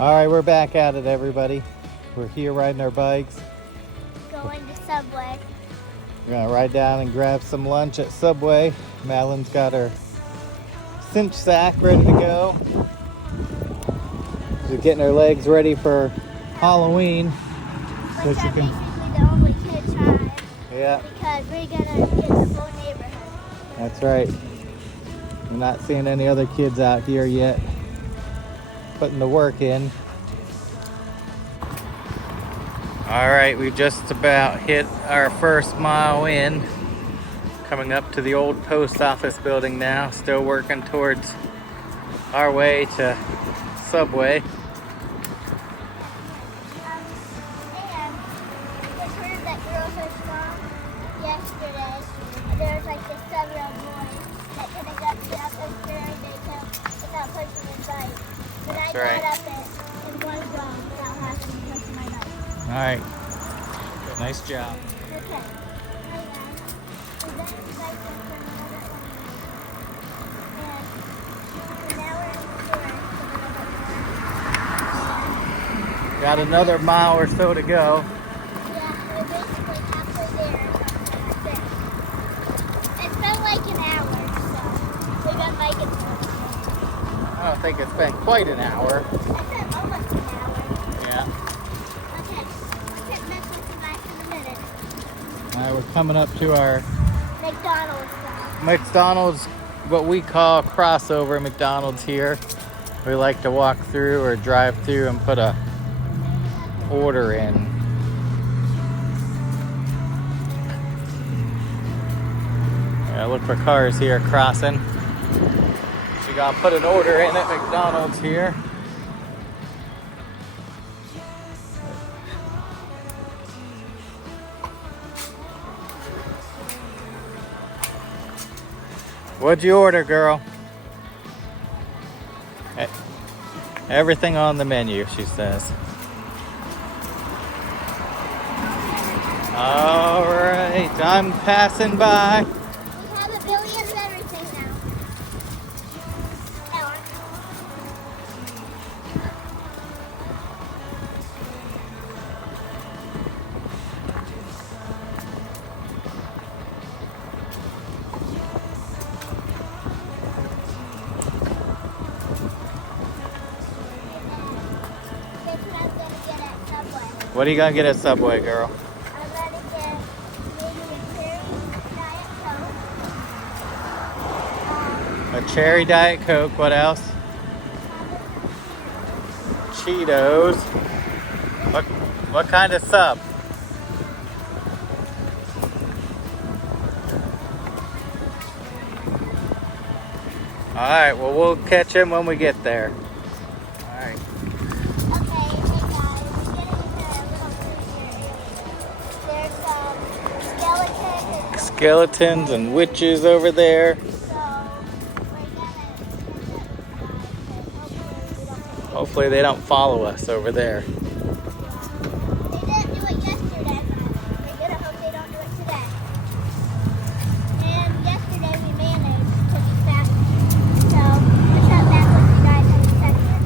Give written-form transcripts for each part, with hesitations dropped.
All right, we're back at it, everybody. We're here riding our bikes. Going to Subway. We're gonna ride down and grab some lunch at Subway. Madeline's got her cinch sack ready to go. She's getting her legs ready for Halloween. Which are basically the only kids ride. Yeah. Because we're gonna get the whole neighborhood. That's right. I'm not seeing any other kids out here yet putting the work in. All right, we just about hit our first mile in. Coming up to the old post office building now. Still working towards our way to Subway. And I heard that girls are strong yesterday. There was like this 7-year-old boy that couldn't get up the stairs without pushing his bike. But I got up it in one go without having to push my bike. All right, nice job. Okay. Got another mile or so to go. Yeah, we're basically halfway there. It felt like an hour, so we got like it. I don't think it's been quite an hour. I said almost an hour. Yeah. Okay, I can't mess with you guys in a minute. All right, we're coming up to our McDonald's, what we call crossover McDonald's here. We like to walk through or drive through and put a order in. Yeah, look for cars here crossing. So you gotta put an order in at McDonald's here. What'd you order, girl? Everything on the menu, she says. All right, I'm passing by. We have a billion of everything now. That's what I'm gonna get at Subway. What are you gonna get at Subway, girl? I'm gonna get maybe a cherry Diet Coke. A cherry Diet Coke. What else? Cheetos. What kind of sub? All right. Well, we'll catch him when we get there. All right. Okay, hey guys, we're getting into a little food area. There's skeletons. Skeletons and witches over there. So we're gonna Hopefully they don't follow us over there. They didn't do it yesterday, but we're gonna hope they don't do it today. And yesterday we managed to be fast. So we'll shut back with you guys in a second.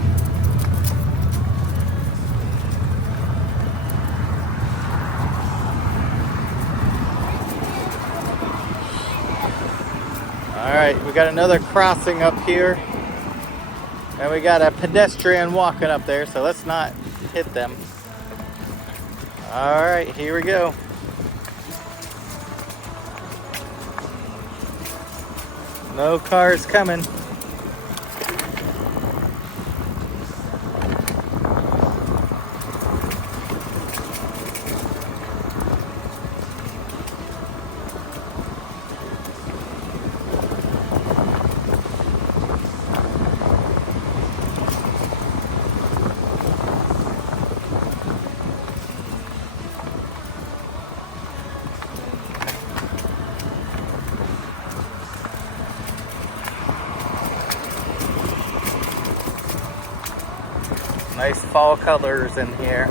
All right, we got another crossing up here. And we got a pedestrian walking up there, so let's not hit them. All right, here we go. No cars coming. Nice fall colors in here.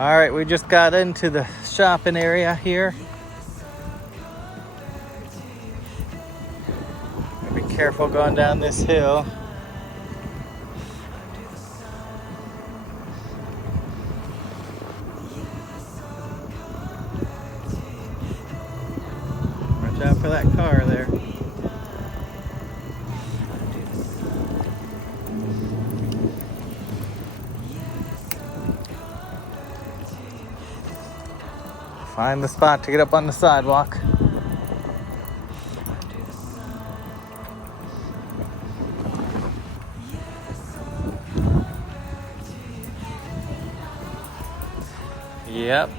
All right, we just got into the shopping area here. Be careful going down this hill. Watch out for that car there. Find the spot to get up on the sidewalk. Yep.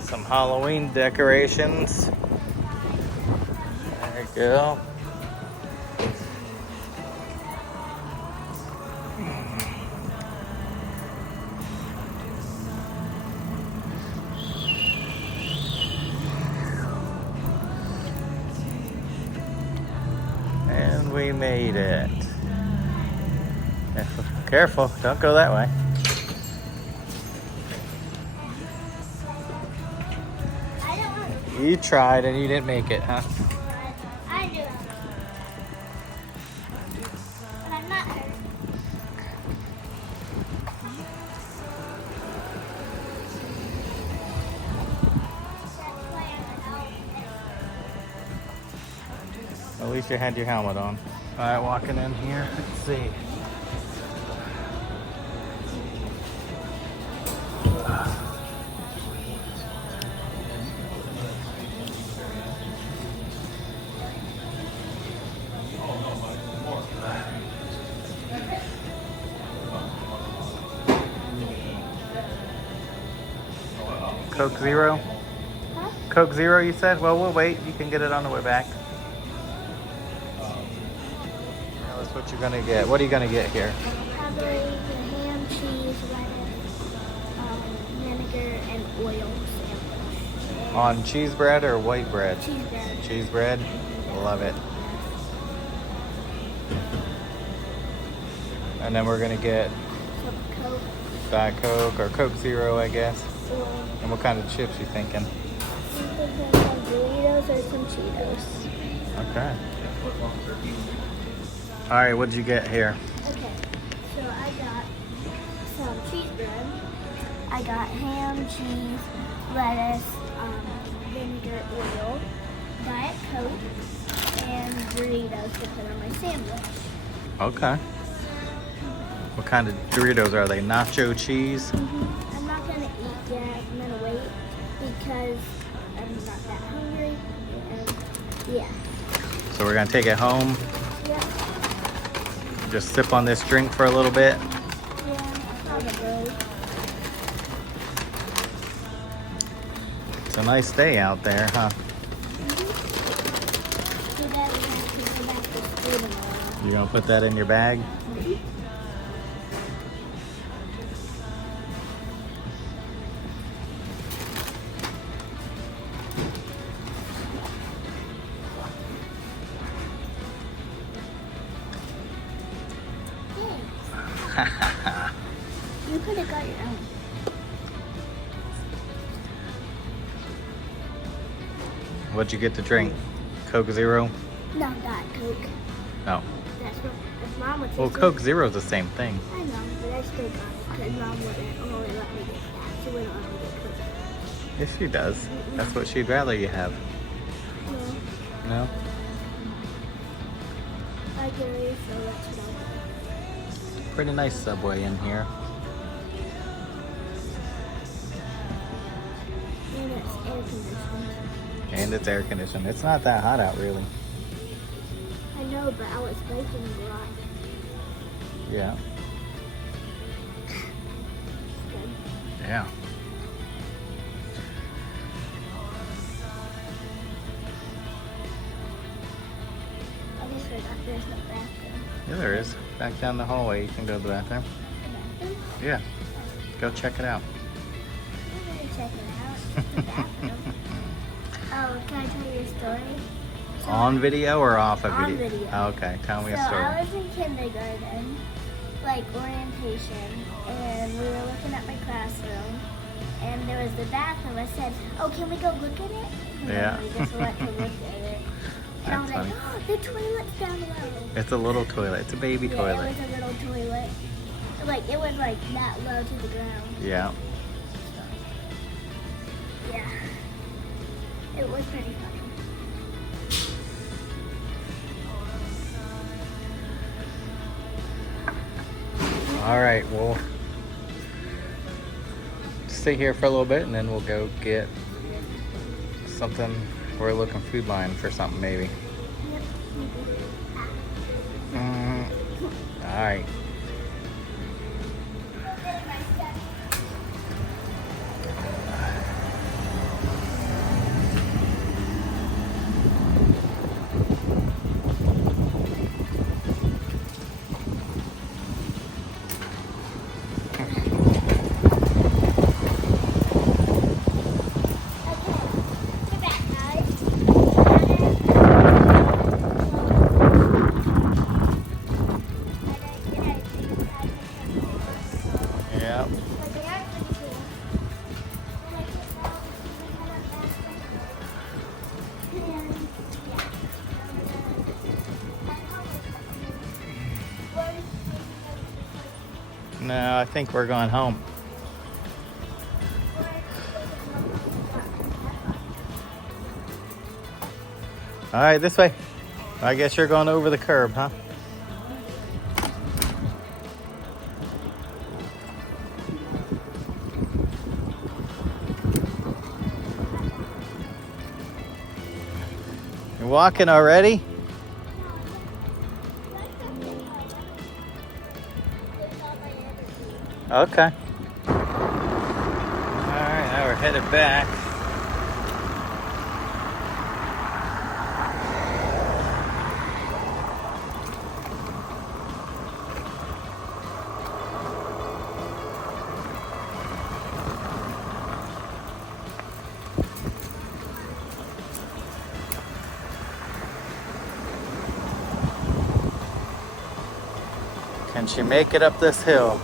Some Halloween decorations. There you go. And we made it. Careful, don't go that way. You tried and you didn't make it, huh? I do. But I'm not hurt. At least you had your helmet on. All right, walking in here. Let's see. Coke Zero? Huh? Coke Zero, you said? Well, we'll wait. You can get it on the way back. That's what you're gonna get. What are you gonna get here? Probably the ham, cheese, lettuce, vinegar, and oil sandwich. On cheese bread or white bread? Cheese bread. Cheese bread? Love it. And then we're gonna get Some Coke. Diet Coke or Coke Zero, I guess. Or And what kind of chips you thinking? some Doritos or some Cheetos. Okay. All right, what'd you get here? Okay, so I got some cheese bread. I got ham, cheese, lettuce, vinegar, oil, Diet Coke, and Doritos to put on my sandwich. Okay. What kind of Doritos are they? Nacho cheese? I'm not gonna eat yet. I'm gonna wait because I'm not that hungry. And yeah. So we're gonna take it home. Yeah. Just sip on this drink for a little bit. Yeah. Probably. It's a nice day out there, huh? So that we're gonna take it back to school tomorrow. You gonna put that in your bag? You could have got your own. What'd you get to drink? Coke Zero? No, Diet Coke. No. That's what Mom would say. Well, Coke Zero's the same thing. I know, but I still got it because Mom wouldn't only let me get that. She wouldn't let me get Coke. Yes, she does. That's what she'd rather you have. No, No? I get a refill, that's what I'll do. Pretty nice Subway in here. And it's air conditioned. And it's air conditioned. It's not that hot out, really. I know, but I was baking a lot. Yeah. It's good. Yeah. I just forgot there's no bathroom. Yeah, there is. Back down the hallway, you can go to the bathroom. Bathroom? Yeah. Go check it out. I'm gonna check it out. The bathroom. Oh, can I tell you a story? On video or off of On video? video. Oh, okay, tell me a So story. I was in kindergarten, like orientation, and we were looking at my classroom, and there was the bathroom. I said, "Oh, can we go look at it?" And Yeah. we just went to look at it. And I was That's like, funny. "Oh, the toilet's down below." It's a little toilet. It's a baby Yeah, toilet. it was a little toilet. Like it was like that low to the ground. Yeah. Yeah. It was pretty funny. All right, we'll stay here for a little bit and then we'll go get something. We're looking Food Line for something maybe. All right. Yeah. No, I think we're going home. All right, this way. I guess you're going over the curb, huh? You're walking already? Okay. All right, now we're headed back. Can she make it up this hill?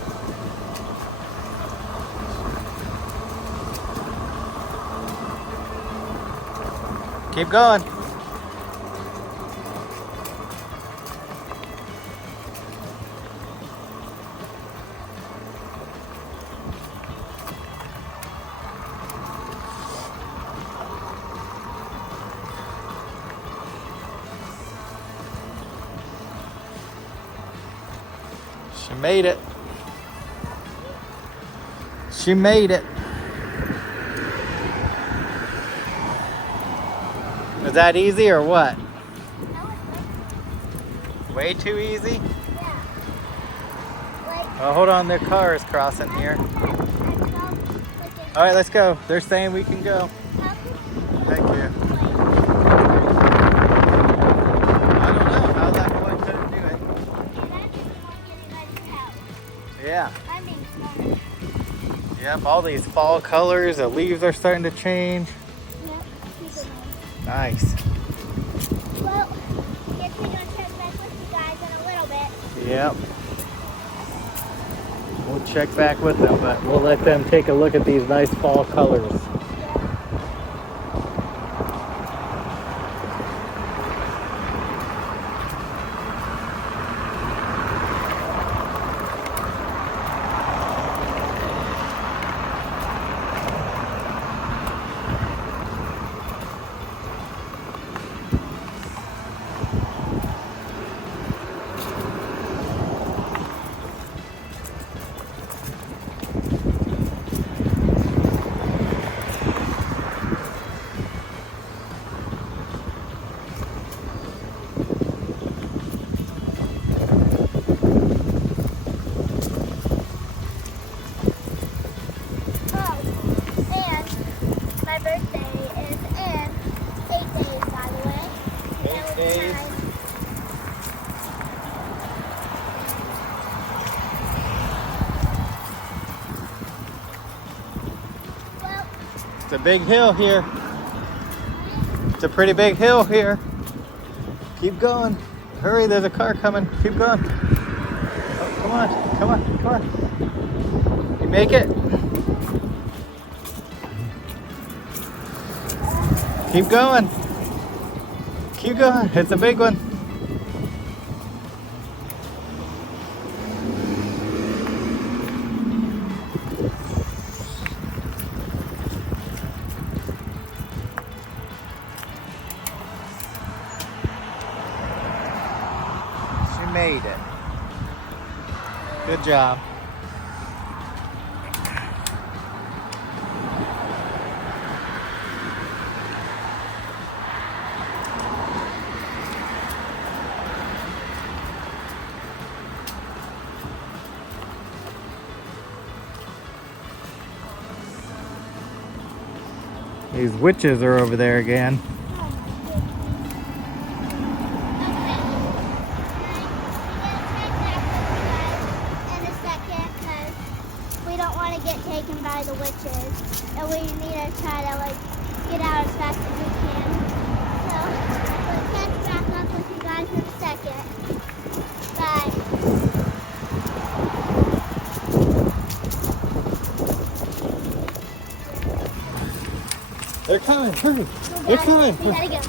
Keep going. She made it. She made it. Was that easy or what? Way too easy? Yeah. Like, Oh, hold on, their car is crossing here. All right, let's go. They're saying we can go. Thank you. I don't know how that boy couldn't do it. Yeah. I'm being smart. Yep, all these fall colors, the leaves are starting to change. Yep, keep it on. Nice. Well, guess we're gonna check back with you guys in a little bit. Yep. We'll check back with them, but we'll let them take a look at these nice fall colors. It's a big hill here. It's a pretty big hill here. Keep going. Hurry, there's a car coming. Keep going. Oh, come Come on, come on, come on. You make it? Keep going. Keep going. It's a big one. She made it. Good job. These witches are over there again. We don't want to get taken by the witches, and we need to try to get out as fast as we can. So we'll catch back up with you guys in a second. Bye. They're coming, hurry. They're coming. We gotta go.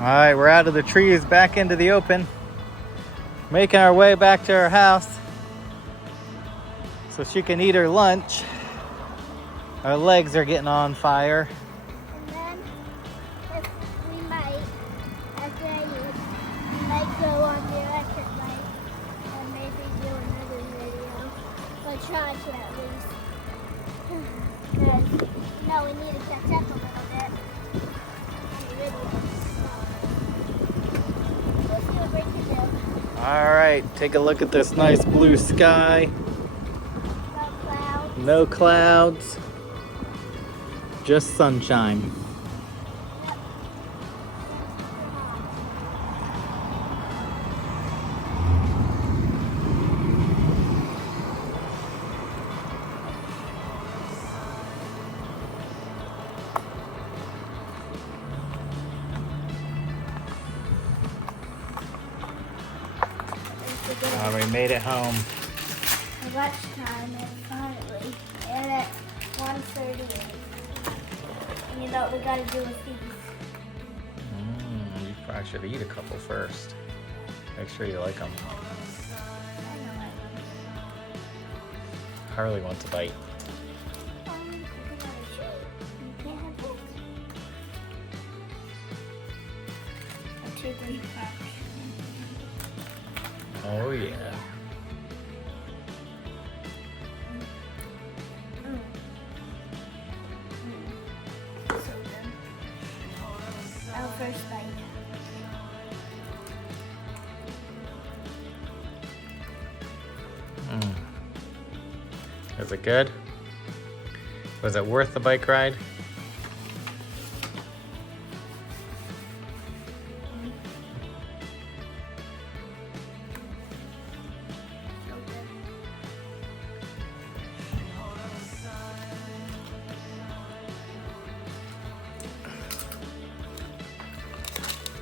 All right, we're out of the trees, back into the open. Making our way back to her house so she can eat her lunch. Our legs are getting on fire. And then, if we might, after I eat, we might go on the electric bike and maybe do another video. Or try to at least. Because, we need to catch up a little bit on the video. We'll see what we can do. All right, take a look at this nice blue sky. No clouds. No clouds, just sunshine. We made it home. Lunchtime and finally, and at 1:38. And you know what we gotta do with these. You probably should eat a couple first. Make sure you like them. I know Harley wants a bite. you can't have both. A 2-3 pack. Oh yeah. So good. Our first bite. Is it good? Was it worth the bike ride? So good.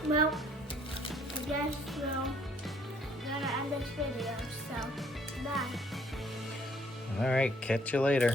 Well, I guess we're gonna end this video, so bye. All right, catch you later.